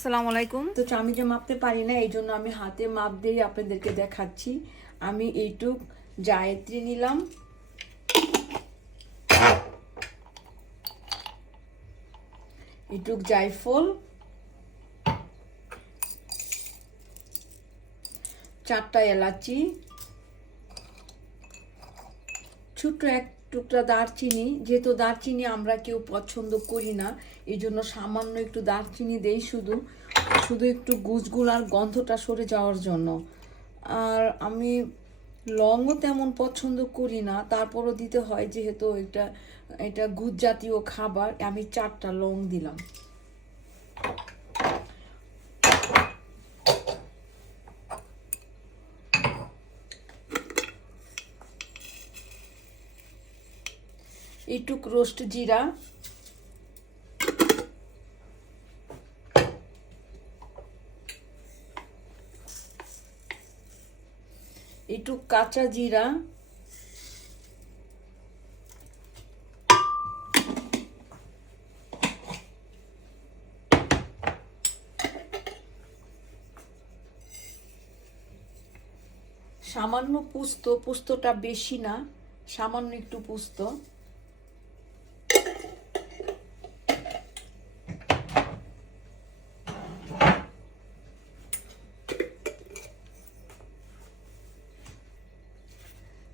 আসসালামু আলাইকুম। তো আমি যে মাপতে পারি না, এই জন্য আমি হাতে মাপ দিয়ে আপনাদেরকে দেখাচ্ছি। আমি এইটুক জায়ত্রী নিলাম, এইটুক জায়ফল, 4টা এলাচি, ছোট্ট এক টুকরা দারচিনি। যেহেতু দারচিনি আমরা কেউ পছন্দ করি না, এই জন্য সামান্য একটু দারচিনি দেই, শুধু শুধু একটু গুজগুলার গন্ধটা সরে যাওয়ার জন্য। আর আমি লংও তেমন পছন্দ করি না, তারপরও দিতে হয় যেহেতু এটা এটা গুজ জাতীয় খাবার। আমি 4টা লং দিলাম। এইটুক রোস্ট জিরা, এইটুক কাঁচা জিরা, সামান্য পোস্ত, পোস্তটা বেশি না, সামান্য একটু পোস্ত,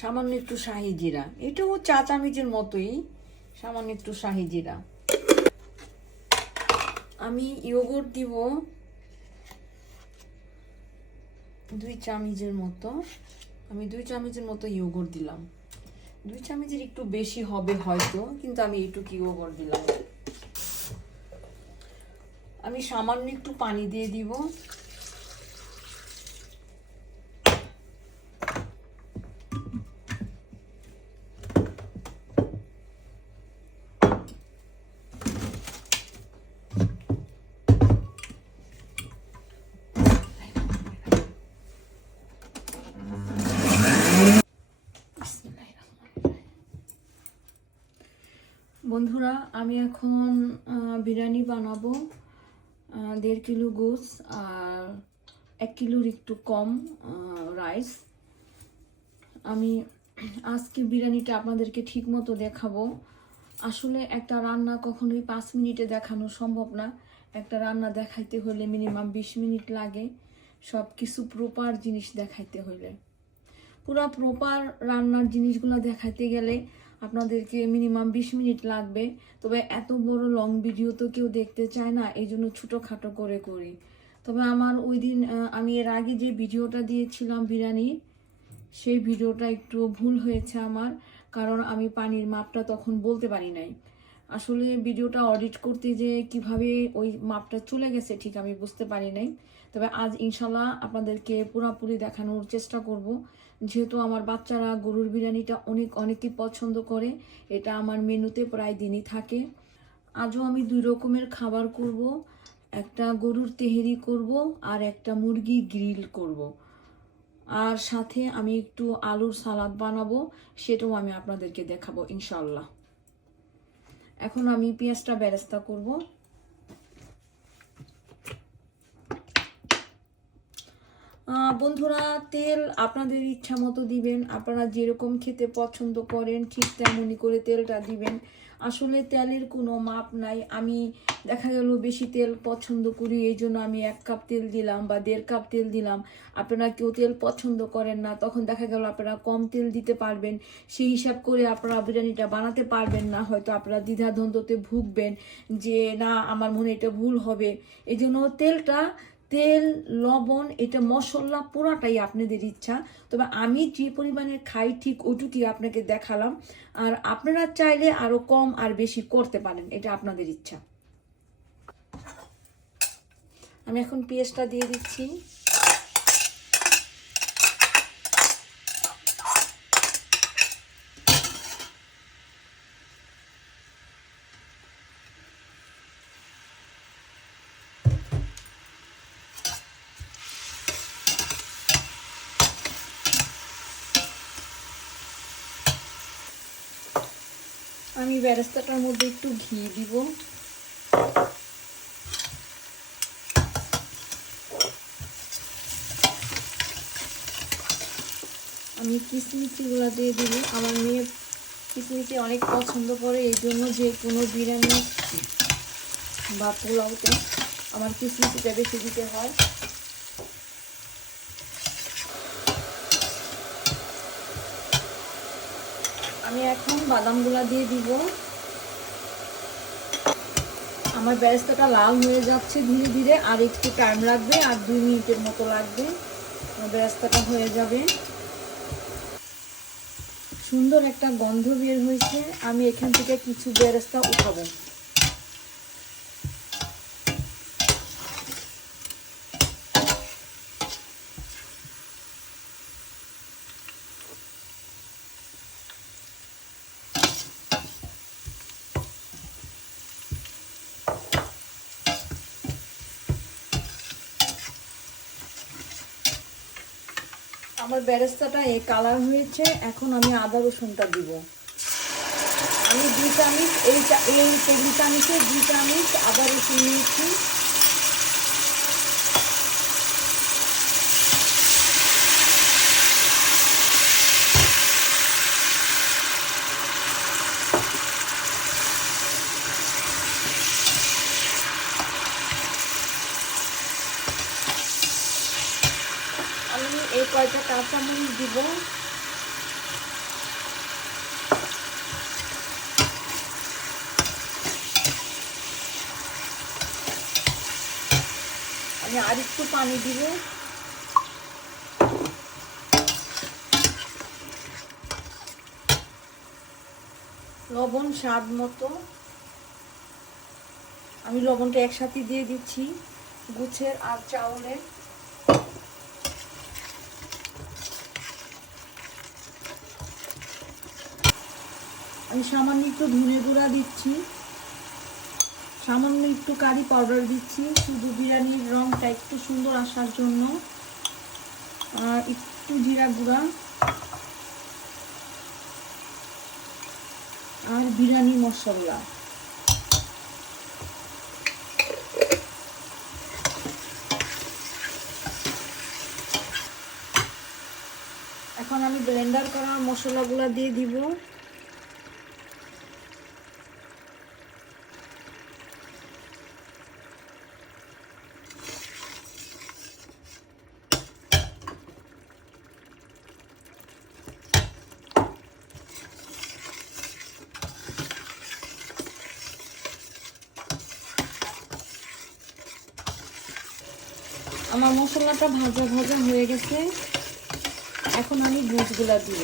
সামান্য একটু শাহি জিরা, এটাও 4 চামচের মতোই, সামান্য একটু শাহি জিরা। আমি ইয়োগurt দিব 2 চামচের মতো। আমি 2 চামচের মতো ইয়োগurt দিলাম। 2 চামচের একটু বেশি হবে হয়তো, কিন্তু আমি এইটুকু ইয়োগurt দিলাম। আমি সামান্য একটু পানি দিয়ে দিব। বন্ধুরা, আমি এখন বিরিয়ানি বানাবো। 1.5 কিলো গোস আর 1 কিলোর একটু কম রাইস। আমি আজকে বিরিয়ানিটা আপনাদেরকে ঠিক মতো দেখাবো। আসলে একটা রান্না কখনোই 5 মিনিটে দেখানো সম্ভব না। একটা রান্না দেখাইতে হলে মিনিমাম 20 মিনিট লাগে, সব কিছু প্রপার জিনিস দেখাইতে হইলে। পুরো প্রপার রান্নার জিনিসগুলো দেখাইতে গেলে আপনাদেরকে মিনিমাম 20 মিনিট লাগবে। তবে এত বড় লং ভিডিও তো কেউ দেখতে চায় না, এই জন্য ছোটোখাটো করে করি। তবে আমার ওই দিন আমি এর আগে যে ভিডিওটা দিয়েছিলাম বিরিয়ানি, সেই ভিডিওটা একটু ভুল হয়েছে আমার, কারণ আমি পানির মাপটা তখন বলতে পারি নাই। আসলে ভিডিওটা অডিট করতে যে কিভাবে ওই মাপটা চলে গেছে ঠিক আমি বুঝতে পারি নাই। তবে আজ ইনশাল্লাহ আপনাদেরকে পুরোপুরি দেখানোর চেষ্টা করব। যেহেতু আমার বাচ্চারা গরুর বিরিয়ানিটা অনেকেই পছন্দ করে, এটা আমার মেনুতে প্রায় দিনই থাকে। আজও আমি 2 রকমের খাবার করব, একটা গরুর তেহেরি করব আর একটা মুরগি গ্রিল করব। আর সাথে আমি একটু আলুর সালাদ বানাবো, সেটাও আমি আপনাদেরকে দেখাবো ইনশাল্লাহ। এখন আমি পেঁয়াজটা বেরেস্তা করব। বন্ধুরা, তেল আপনাদের ইচ্ছা মতো দিবেন, আপনারা যেরকম খেতে পছন্দ করেন ঠিক তেমনই করে তেলটা দিবেন। আসলে তেলের কোনো মাপ নাই। আমি দেখা গেল বেশি তেল পছন্দ করি, এই জন্য আমি 1 কাপ তেল দিলাম বা 1.5 কাপ তেল দিলাম। আপনারা কেউ তেল পছন্দ করেন না, তখন দেখা গেল আপনারা কম তেল দিতে পারবেন। সেই হিসাব করে আপনারা বিরিয়ানিটা বানাতে পারবেন না, হয়তো আপনারা দ্বিধাদ্বন্দ্বতে ভুগবেন যে না আমার মনে এটা ভুল হবে। এই জন্য তেল, লবণ, এটা মশলা পুরাটাই আপনাদের ইচ্ছা। তবে আমি যে পরিমাণে খাই ঠিক ওটুকুই আপনাকে দেখালাম। আর আপনারা চাইলে আরো কম আর বেশি করতে পারেন, এটা আপনাদের ইচ্ছা। আমি এখন পেঁয়াজটা দিয়ে দিচ্ছি। আমি বেরেস্তাটার মধ্যে একটু ঘি দিব। আমি কিশমিশগুলো দিয়ে দিব। আমার মেয়ে কিশমিশি অনেক পছন্দ করে, এই জন্য যে কোনো বিরিয়ানি বা পোলাওতে আমার কিশমিশিটা বেশি দিতে হয়। আমি এখন বাদামগুলা দিয়ে দিব। আমার বেরেস্তাটা লাল হয়ে যাচ্ছে ধীরে ধীরে, আর একটু টাইম লাগবে, আর 2 মিনিটের মতো লাগবে, আমার বেরেস্তাটা হয়ে যাবে। সুন্দর একটা গন্ধ বের হয়েছে। আমি এখান থেকে কিছু বেরেস্তা উঠাবো। আমার বেরেস্তাটা এই কালার হয়েছে। এখন আমি আদা রসুনটা দিব। আমি 2 চামচ, এই টেবিল চামচে 2 চামচ আদা রসুন নিয়েছি। আমি এই কয়টা কাঁচামরিচ দিব। আমি আরেকটু পানি দিব। লবণ স্বাদ মতো। আমি লবণটা একসাথে দিয়ে দিচ্ছি, গুছের আর চাউলের। আমি সামান্য একটু ধনে গুঁড়া দিচ্ছি, সামান্য একটু কারি পাউডার দিচ্ছি, শুধু বিরিয়ানির রংটা একটু সুন্দর আসার জন্য। আর একটু জিরা গুঁড়া আর বিরিয়ানি মশলা। এখন আমি ব্লেন্ডার করা মশলাগুলো দিয়ে দিব। আমার মশলাটা ভাজা ভাজা হয়ে গেছে। এখন আমি গুঁড়গুলা দিব।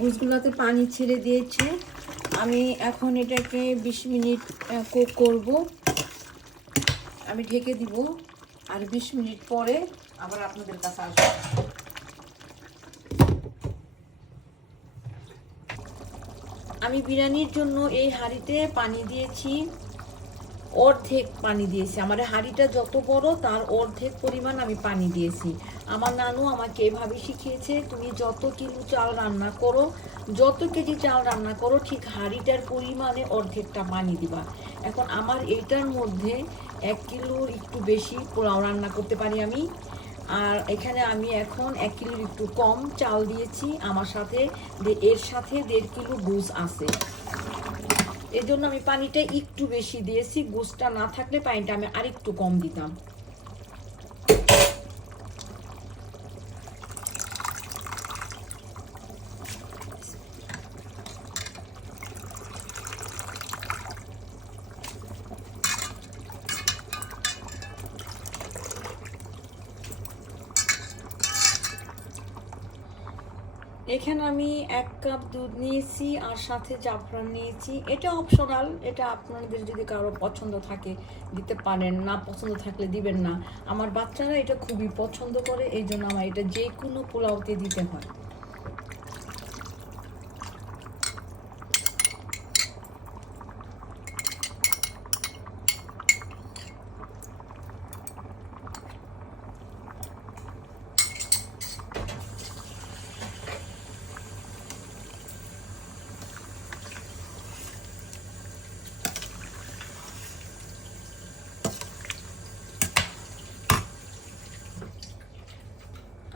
গুঁড়গুলোতে পানি ছেড়ে দিয়েছে। আমি এখন এটাকে 20 মিনিট কুক করব। আমি ঢেকে দিব, আর 20 মিনিট পরে আবার আপনাদের কাছে আসবো। আমি বিরিয়ানির জন্য এই হাঁড়িতে পানি দিয়েছি, অর্ধেক পানি দিয়েছি। আমার হাঁড়িটা যত বড় তার অর্ধেক পরিমাণ আমি পানি দিয়েছি। আমার নানু আমাকে এভাবে শিখিয়েছে, তুমি যত কিলো চাল রান্না করো, যত কেজি চাল রান্না করো, ঠিক হাঁড়িটার পরিমাণে অর্ধেকটা পানি দিবা। এখন আমার এইটার মধ্যে 1 কিলোর একটু বেশি পোলাও রান্না করতে পারি আমি। আর এখানে আমি এখন 1 কিলোর একটু কম চাল দিয়েছি। আমার সাথে এর সাথে 1.5 কিলো গুজ আছে, এর জন্য আমি পানিটা একটু বেশি দিয়েছি। গুজটা না থাকলে পানিটা আমি আরেকটু কম দিতাম। এখানে আমি 1 কাপ দুধ নিয়েছি আর সাথে জাফরান নিয়েছি। এটা অপশনাল, এটা আপনাদের যদি কারো পছন্দ থাকে দিতে পারেন, না পছন্দ থাকলে দিবেন না। আমার বাচ্চারা এটা খুবই পছন্দ করে, এই জন্য আমার এটা যে কোনো পোলাওতে দিতে হয়।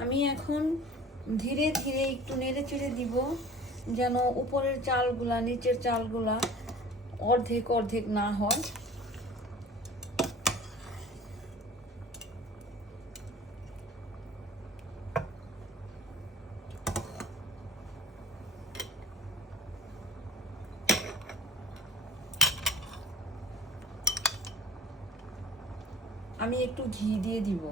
আমি এখন ধীরে ধীরে একটু নেড়ে চেড়ে দিব, যেন উপরের চালগুলা নিচের চালগুলা অর্ধেক অর্ধেক না হয়। আমি একটু ঘি দিয়ে দিব।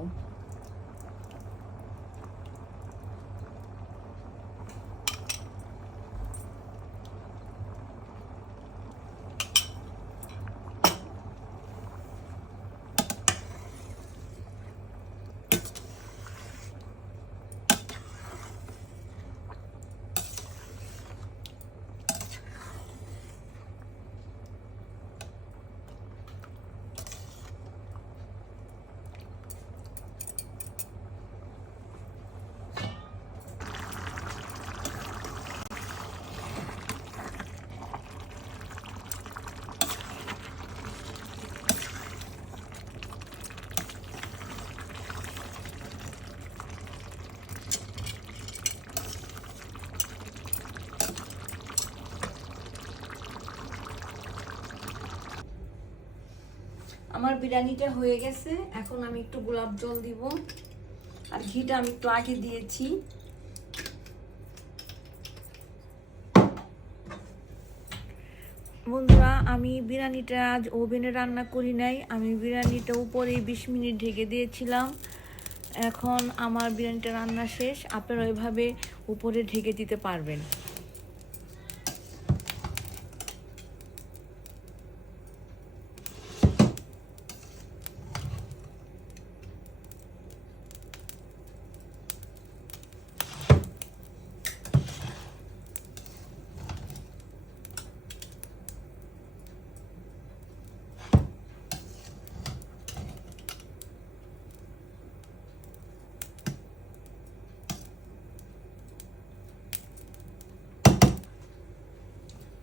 আমার বিরিয়ানিটা হয়ে গেছে, এখন আমি একটু গোলাপ জল দিব, আর ঘিটা আমি একটু আগে দিয়েছি। বন্ধুরা, আমি বিরিয়ানিটা আজ ওভেনে রান্না করি নাই, আমি বিরিয়ানিটা উপরে 20 মিনিট ঢেকে দিয়েছিলাম। এখন আমার বিরিয়ানিটা রান্না শেষ, আপনারা ওইভাবে উপরে ঢেকে দিতে পারবেন।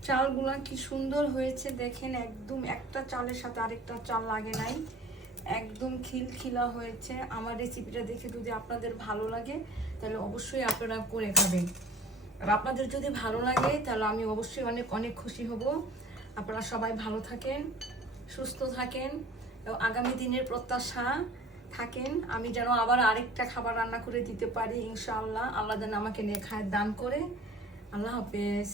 চালগুলা কি সুন্দর হয়েছে দেখেন, একদম একটা চালের সাথে আরেকটা চাল লাগে নাই, একদম খিলখিলা হয়েছে। আমার রেসিপিটা দেখে যদি আপনাদের ভালো লাগে তাহলে অবশ্যই আপনারা করে খাবেন, আর আপনাদের যদি ভালো লাগে তাহলে আমি অবশ্যই অনেক অনেক খুশি হব। আপনারা সবাই ভালো থাকেন, সুস্থ থাকেন, এবং আগামী দিনের প্রত্যাশা থাকেন আমি যেন আবার আরেকটা খাবার রান্না করে দিতে পারি ইনশাআল্লাহ। আল্লাহ যেন আমাকে নেখায়ের দান করে। আল্লাহ হাফেজ।